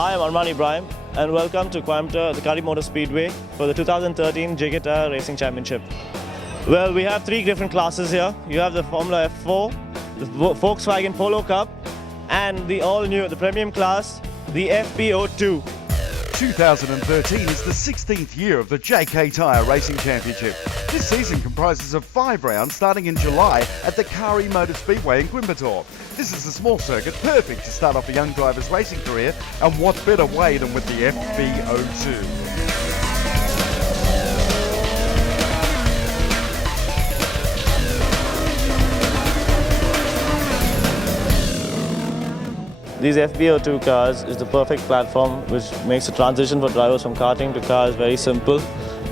Hi, I'm Arman Ibrahim and welcome to Coimbatore, the Kari Motor Speedway for the 2013 JK Tyre Racing Championship. Well, we have three different classes here. You have the Formula F4, the Volkswagen Polo Cup, and the all-new, the premium class, the FPO2. 2013 is the 16th year of the JK Tyre Racing Championship. This season comprises of 5 rounds starting in July at the Kari Motor Speedway in Coimbatore. This is a small circuit perfect to start off a young driver's racing career, and what better way than with the FPO2. These FPO2 cars is the perfect platform which makes the transition for drivers from karting to cars very simple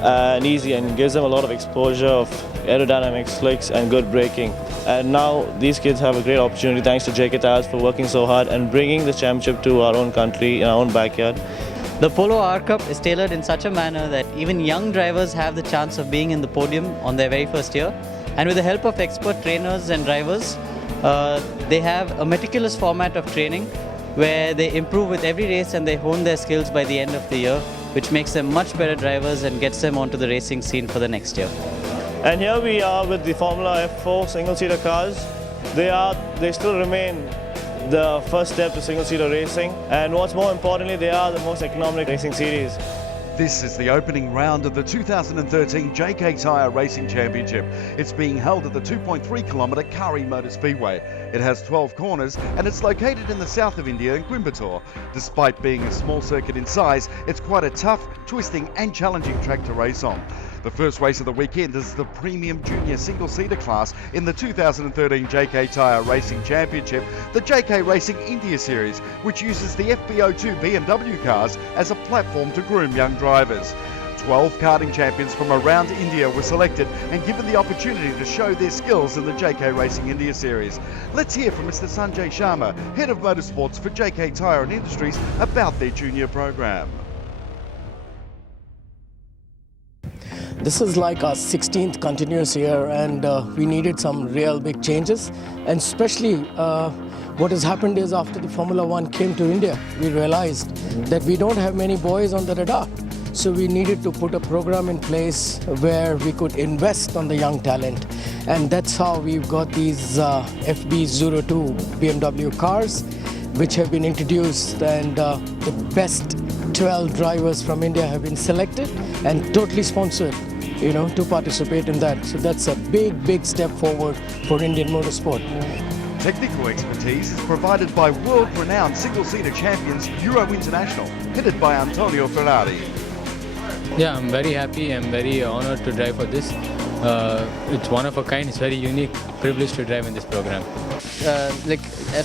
and easy, and gives them a lot of exposure of aerodynamics, slicks and good braking. And now these kids have a great opportunity thanks to JK Tyres for working so hard and bringing the championship to our own country, in our own backyard. The Polo R Cup is tailored in such a manner that even young drivers have the chance of being in the podium on their very first year. And with the help of expert trainers and drivers, they have a meticulous format of training where they improve with every race and they hone their skills by the end of the year, which makes them much better drivers and gets them onto the racing scene for the next year. And here we are with the Formula F4 single-seater cars. They still remain the first step to single-seater racing, and what's more importantly, they are the most economic racing series. This is the opening round of the 2013 JK Tyre Racing Championship. It's being held at the 2.3 kilometre Kari Motor Speedway. It has 12 corners and it's located in the south of India in Coimbatore. Despite being a small circuit in size, it's quite a tough, twisting and challenging track to race on. The first race of the weekend is the Premium Junior Single-Seater class in the 2013 JK Tyre Racing Championship, the JK Racing India Series, which uses the FPO2 BMW cars as a platform to groom young drivers. 12 karting champions from around India were selected and given the opportunity to show their skills in the JK Racing India Series. Let's hear from Mr. Sanjay Sharma, Head of Motorsports for JK Tyre and Industries, about their junior program. This is like our 16th continuous year, and we needed some real big changes. And especially what has happened is after the Formula 1 came to India, we realized that we don't have many boys on the radar. So we needed to put a program in place where we could invest on the young talent. And that's how we've got these FB02 BMW cars, which have been introduced, and the best 12 drivers from India have been selected and totally sponsored, to participate in that. So that's a big step forward for Indian motorsport. Technical expertise is provided by world-renowned single-seater champions Euro International, headed by Antonio Ferrari. Yeah, I'm very happy. I'm very honored to drive for this. It's one of a kind. It's very unique privilege to drive in this program.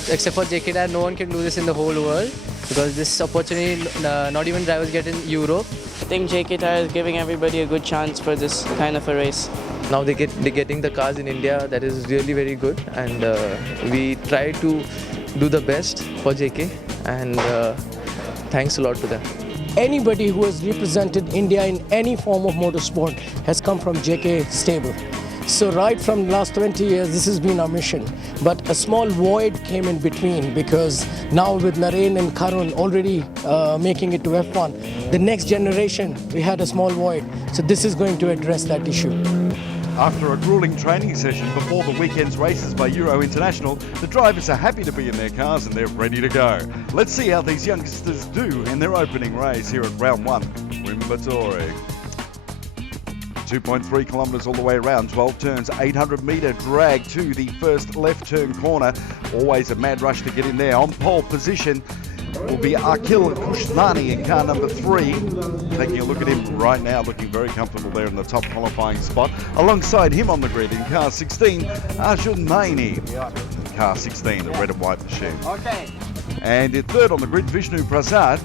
Except for JK Tyre, no one can do this in the whole world, because this opportunity not even drivers get in Europe. I think JK Tyre is giving everybody a good chance for this kind of a race. Now they're getting the cars in India. That is really very good, and we try to do the best for JK, and thanks a lot to them. Anybody who has represented India in any form of motorsport has come from JK stable. So right from the last 20 years, this has been our mission. But a small void came in between, because now with Naren and Karun already making it to F1, the next generation, we had a small void. So this is going to address that issue. After a grueling training session before the weekend's races by Euro International, the drivers are happy to be in their cars and they're ready to go. Let's see how these youngsters do in their opening race here at round 1, Coimbatore. 2.3 kilometres all the way around, 12 turns, 800 metre drag to the first left turn corner. Always a mad rush to get in there. On pole position will be Akil Kushlani in car number 3. Taking a look at him right now, looking very comfortable there in the top qualifying spot. Alongside him on the grid in car 16, Arjun Maini. Car 16, the red and white machine. Okay. And in third on the grid, Vishnu Prasad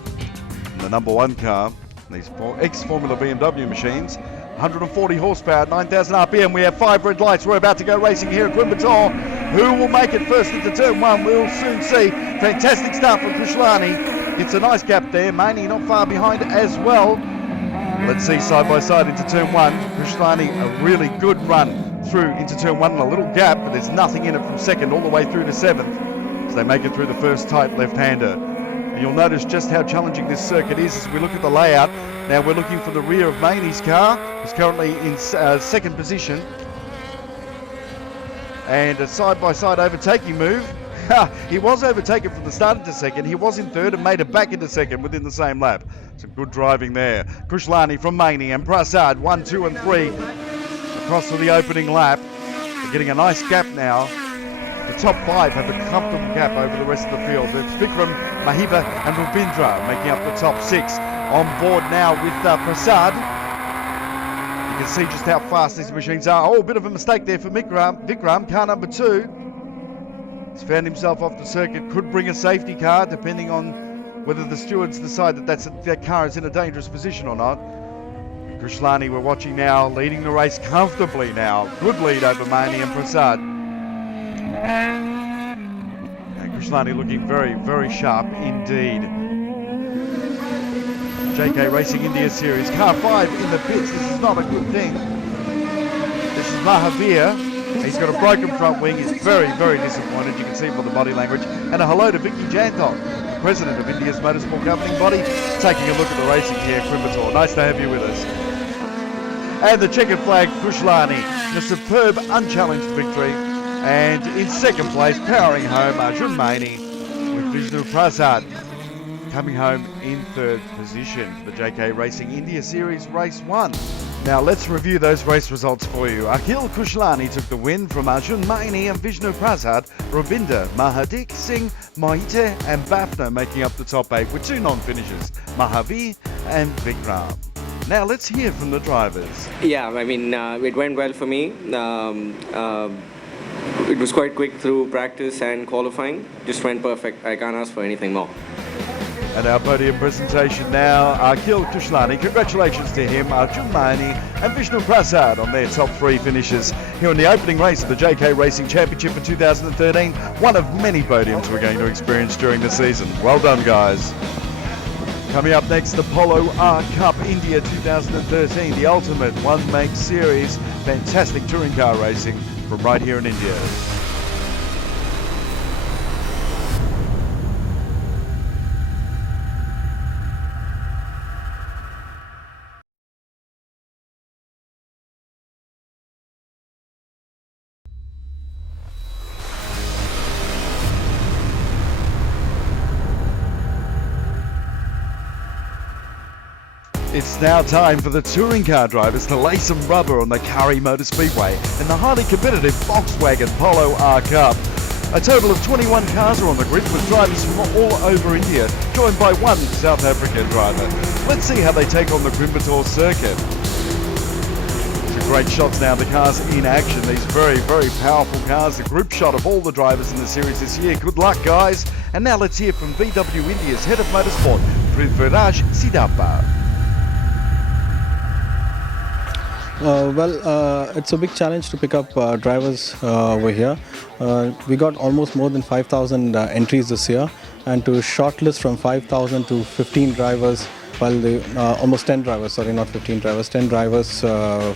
in the number 1 car. These ex-Formula BMW machines. 140 horsepower, 9,000 RPM. We have 5 red lights. We're about to go racing here at Coimbatore. Who will make it first into turn 1? We'll soon see. Fantastic start from Kushlani. It's a nice gap there. Maini not far behind as well. Let's see side by side into turn 1. Kushlani, a really good run through into turn 1 and a little gap, but there's nothing in it from second all the way through to 7th. So they make it through the first tight left-hander. You'll notice just how challenging this circuit is as we look at the layout. Now we're looking for the rear of Maney's car, who's currently in second position. And a side-by-side overtaking move. He was overtaken from the start into second. He was in third and made it back into second within the same lap. Some good driving there. Kushlani from Maney and Prasad, 1, 2 and 3 across to the opening lap. They're getting a nice gap now. The top 5 have a comfortable gap over the rest of the field. It's Vikram, Mahiva and Rubindra making up the top 6. On board now with Prasad. You can see just how fast these machines are. Oh, a bit of a mistake there for Vikram, car number 2. He's found himself off the circuit. Could bring a safety car depending on whether the stewards decide that that car is in a dangerous position or not. Krishlani, we're watching now, leading the race comfortably now. Good lead over Mani and Prasad. And Krishlani looking very, very sharp indeed. JK Racing India Series, car 5 in the pits. This is not a good thing. This is Mahavir. He's got a broken front wing. He's very, very disappointed. You can see from the body language. And a hello to Vicky Jantok, President of India's Motorsport Governing Body, taking a look at the racing here at Coimbatore. Nice to have you with us. And the checkered flag, Kushlani, in a superb unchallenged victory. And in second place, powering home, Arjun Maini with Vishnu Prasad coming home in third position. The JK Racing India Series Race 1. Now let's review those race results for you. Akhil Kushlani took the win from Arjun Maini and Vishnu Prasad. Ravinder, Mahadik Singh, Moite and Bafna making up the top 8 with 2 non-finishers, Mahavi and Vikram. Now let's hear from the drivers. Yeah, I mean, it went well for me. It was quite quick through practice and qualifying. Just went perfect. I can't ask for anything more. And our podium presentation now, Akhil Kushlani. Congratulations to him, Arjun Maini and Vishnu Prasad on their top 3 finishes here in the opening race of the JK Racing Championship for 2013. One of many podiums we're going to experience during the season. Well done, guys. Coming up next, the Polo R Cup India 2013, the ultimate one-make series. Fantastic touring car racing from right here in India. It's now time for the touring car drivers to lay some rubber on the Kari Motor Speedway in the highly competitive Volkswagen Polo R Cup. A total of 21 cars are on the grid with drivers from all over India, joined by one South African driver. Let's see how they take on the Coimbatore circuit. Some great shots now, the cars in action, these very, very powerful cars. The group shot of all the drivers in the series this year. Good luck, guys. And now let's hear from VW India's Head of Motorsport, Prithviraj Sidappa. It's a big challenge to pick up drivers over here. We got almost more than 5,000 entries this year, and to shortlist from 5,000 to 15 drivers, almost 10 drivers, sorry, not 15 drivers, 10 drivers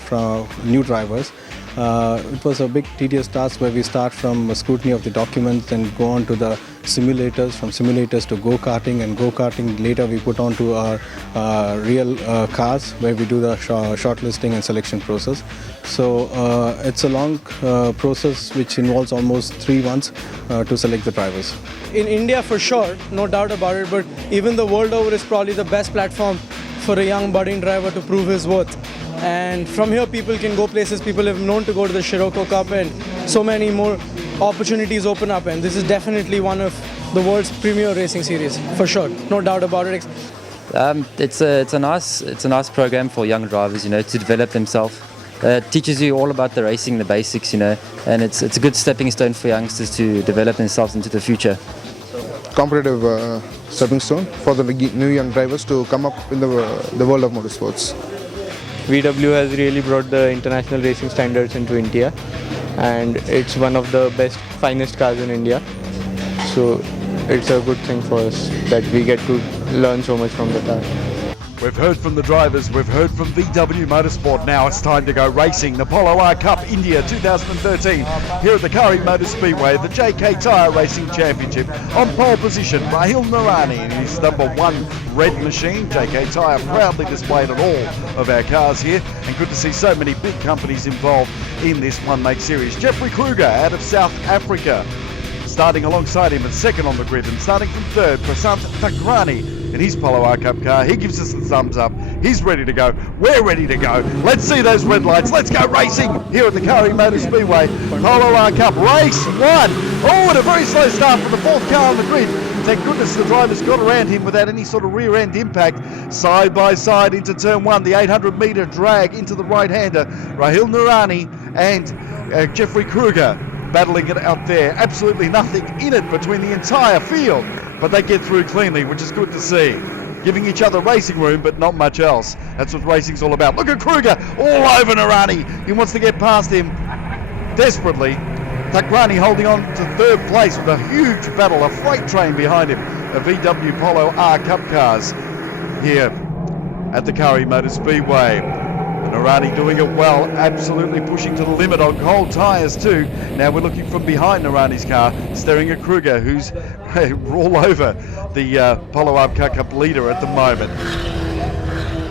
from new drivers. It was a big tedious task where we start from scrutiny of the documents and go on to the simulators, from simulators to go-karting, and go-karting later we put on to our real cars where we do the shortlisting and selection process. So it's a long process which involves almost 3 months to select the drivers. In India for sure, no doubt about it, but even the world over is probably the best platform for a young budding driver to prove his worth. And from here people can go places. People have known to go to the Scirocco Cup, and so many more opportunities open up, and this is definitely one of the world's premier racing series, for sure, no doubt about it. It's a nice program for young drivers, you know, to develop themselves. It teaches you all about the racing, the basics, you know, and it's a good stepping stone for youngsters to develop themselves into the future. Competitive stepping stone for the new young drivers to come up in the world of motorsports. VW has really brought the international racing standards into India, and it's one of the best, finest cars in India. So it's a good thing for us that we get to learn so much from the car. We've heard from the drivers, we've heard from VW Motorsport. Now it's time to go racing. The Polo R Cup India 2013 here at the Kari Motor Speedway, the JK Tyre Racing Championship. On pole position, Rahil Narani in his #1 red machine. JK Tyre proudly displayed on all of our cars here, and good to see so many big companies involved in this one-make series. Jeffrey Kruger out of South Africa, starting alongside him and second on the grid, and starting from third, Prasant Thakrani in his Polo R Cup car. He gives us the thumbs up. He's ready to go. We're ready to go. Let's see those red lights. Let's go racing here at the Kari Motor Speedway. Polo R Cup race 1. Oh, and a very slow start for the fourth car on the grid. Thank goodness the drivers got around him without any sort of rear end impact. Side by side into turn 1, the 800-metre drag into the right-hander. Rahil Narani and Jeffrey Kruger battling it out there. Absolutely nothing in it between the entire field, but they get through cleanly, which is good to see. Giving each other racing room, but not much else. That's what racing's all about. Look at Kruger all over Narani. He wants to get past him desperately. Thakrani holding on to third place with a huge battle, a freight train behind him of VW Polo R Cup cars here at the Kari Motor Speedway. Narani doing it well, absolutely pushing to the limit on cold tyres too. Now we're looking from behind Narani's car, staring at Kruger, who's all over the Polo R Cup leader at the moment.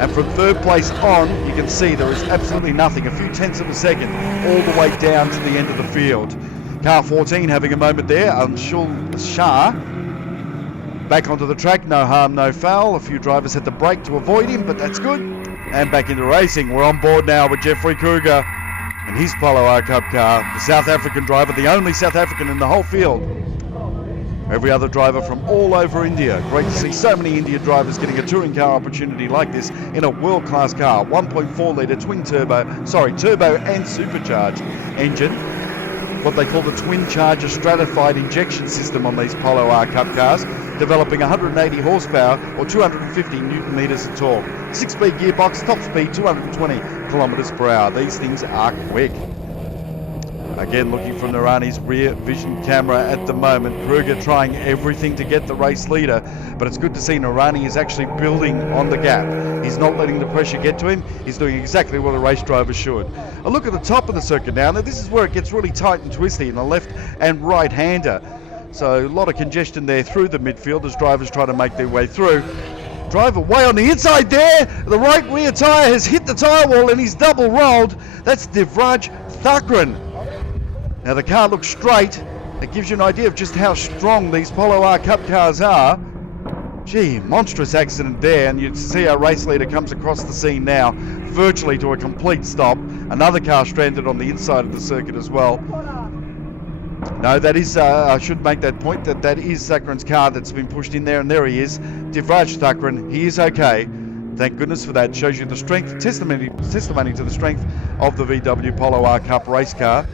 And from third place on, you can see there is absolutely nothing, a few tenths of a second, all the way down to the end of the field. Car 14 having a moment there, Anshul Shah. Back onto the track, no harm, no foul. A few drivers had to brake to avoid him, but that's good. And back into racing. We're on board now with Jeffrey Kruger and his Polo R Cup car. The South African driver, the only South African in the whole field. Every other driver from all over India. Great to see so many India drivers getting a touring car opportunity like this in a world-class car. 1.4 litre turbo and supercharged engine. What they call the twin charger stratified injection system on these Polo R Cup cars, developing 180 horsepower or 250 newton meters of torque. 6-speed gearbox, top speed 220 kilometers per hour. These things are quick. Again, looking from Narani's rear vision camera at the moment. Kruger trying everything to get the race leader, but it's good to see Narani is actually building on the gap. He's not letting the pressure get to him. He's doing exactly what a race driver should. A look at the top of the circuit now. Now this is where it gets really tight and twisty in the left and right hander. So a lot of congestion there through the midfield as drivers try to make their way through. Driver way on the inside there. The right rear tyre has hit the tyre wall and he's double rolled. That's Divraj Thakran. Now the car looks straight. It gives you an idea of just how strong these Polo R Cup cars are. Gee, monstrous accident there, and you see our race leader comes across the scene now, virtually to a complete stop. Another car stranded on the inside of the circuit as well. No, that is, I should make that point, that is Thakran's car that's been pushed in there, and there he is. Divraj Thakran, he is okay. Thank goodness for that. Shows you the strength, testimony to the strength of the VW Polo R Cup race car.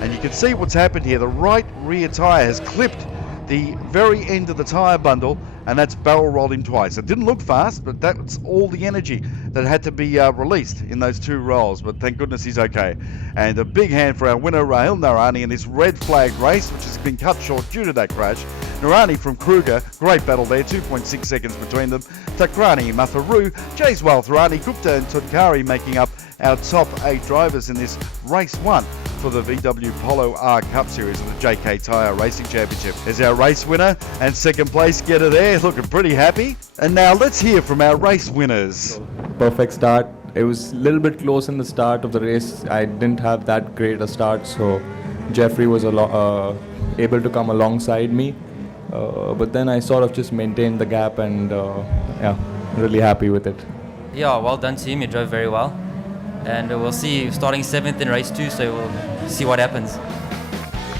And you can see what's happened here. The right rear tyre has clipped the very end of the tyre bundle, and that's barrel rolled him twice. It didn't look fast, but that's all the energy that had to be released in those two rolls. But thank goodness he's okay. And a big hand for our winner, Rahil Narani, in this red flag race, which has been cut short due to that crash. Narani from Kruger, great battle there, 2.6 seconds between them. Thakrani, Matharu, Jaiswal, Tharani, Gupta and Tudkari making up our top 8 drivers in this race 1 for the VW Polo R Cup Series of the JK Tyre Racing Championship. There's our race winner and second place getter there, looking pretty happy. And now let's hear from our race winners. Perfect start. It was a little bit close in the start of the race. I didn't have that great a start, so Jeffrey was able to come alongside me. But then I sort of just maintained the gap and yeah, really happy with it. Yeah, well done team, you drove very well. And we'll see, starting 7th in race 2, so we'll see what happens.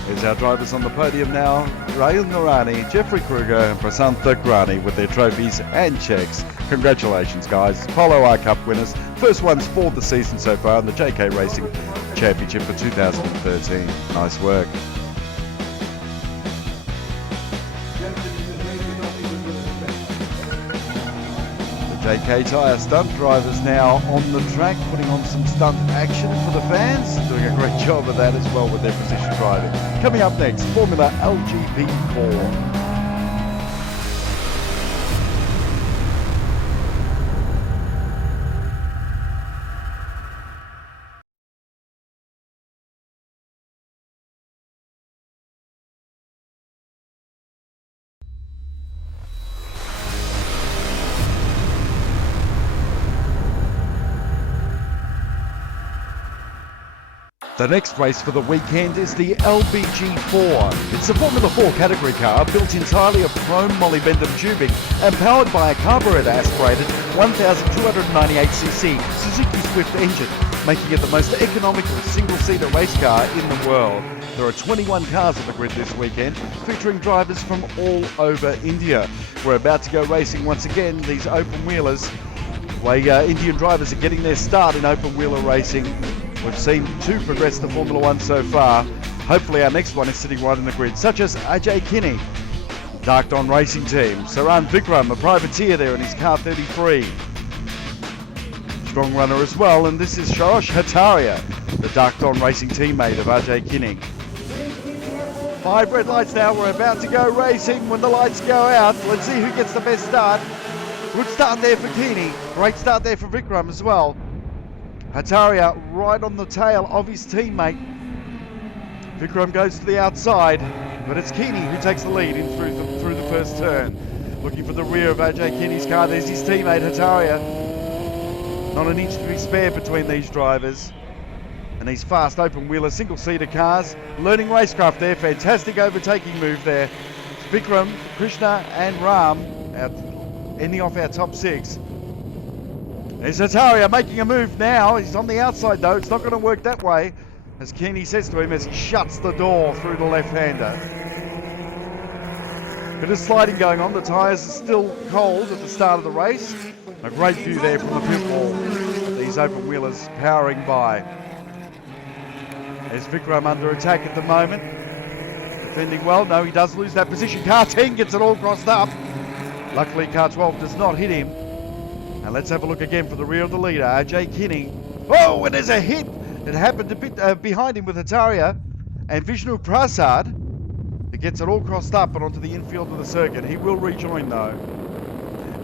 Here's our drivers on the podium now. Rahil Narani, Jeffrey Kruger and Prasant Thakrani with their trophies and checks. Congratulations guys, Polo R Cup winners. First ones for the season so far in the JK Racing Championship for 2013. Nice work. JK Tyre stunt drivers now on the track, putting on some stunt action for the fans, doing a great job of that as well with their precision driving. Coming up next, Formula LGP4. The next race for the weekend is the LBG4. It's a Formula 4 category car built entirely of chrome molybdenum tubing and powered by a carburetor aspirated 1,298cc Suzuki Swift engine, making it the most economical single-seater race car in the world. There are 21 cars on the grid this weekend, featuring drivers from all over India. We're about to go racing once again, these open-wheelers. The way Indian drivers are getting their start in open-wheeler racing. We've seen 2 progress to Formula 1 so far. Hopefully our next one is sitting right in the grid, such as Ajay Kinney, Dark Dawn Racing Team. Saran Vikram, a privateer there in his car 33. Strong runner as well, and this is Sharosh Hataria, the Dark Dawn Racing teammate of Ajay Kinney. 5 red lights now, we're about to go racing. When the lights go out, let's see who gets the best start. Good start there for Kinney, great start there for Vikram as well. Hataria right on the tail of his teammate. Vikram goes to the outside, but it's Kinney who takes the lead in through the first turn. Looking for the rear of Ajay Kinney's car, there's his teammate Hataria. Not an inch to be spared between these drivers. And these fast open-wheeler single-seater cars, learning racecraft there, fantastic overtaking move there. Vikram, Krishna and Ram ending off our top 6. There's Hataria making a move now. He's on the outside though, it's not going to work that way, as Kinney says to him as he shuts the door through the left-hander. Bit of sliding going on, the tyres are still cold at the start of the race. A great view there from the pit wall. These open-wheelers powering by. There's Vikram under attack at the moment. Defending well, no, he does lose that position. Car 10 gets it all crossed up. Luckily car 12 does not hit him. And let's have a look again for the rear of the leader, Ajay Kinney. Oh, and there's a hit! It happened a bit behind him with Hataria and Vishnu Prasad. It gets it all crossed up and onto the infield of the circuit. He will rejoin though.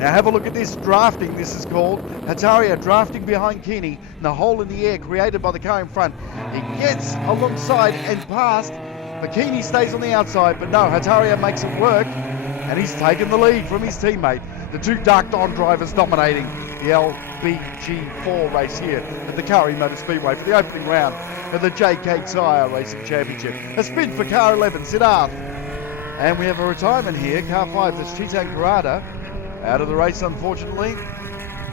Now have a look at this drafting, this is called. Hataria drafting behind Kinney in the hole in the air created by the car in front. He gets alongside and past, but Kinney stays on the outside, but no, Hataria makes it work, and he's taken the lead from his teammate. The 2 Dark Dawn drivers dominating the LBG4 race here at the Kari Motor Speedway for the opening round of the JK Tyre Racing Championship. A spin for car 11, Siddharth. And we have a retirement here, car 5, that's Chetan Karada. Out of the race, unfortunately,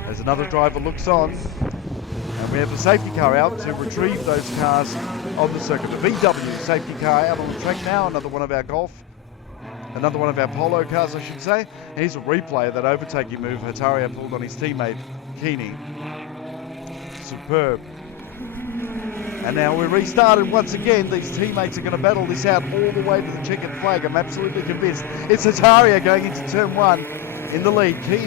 as another driver looks on. And we have the safety car out to retrieve those cars on the circuit. The VW safety car out on the track now, another one of our another one of our Polo cars, I should say. Here's a replay of that overtaking move Hataria pulled on his teammate, Kinney. Superb. And now we're restarted once again. These teammates are going to battle this out all the way to the checkered flag. I'm absolutely convinced. It's Hataria going into turn 1 in the lead. Kinney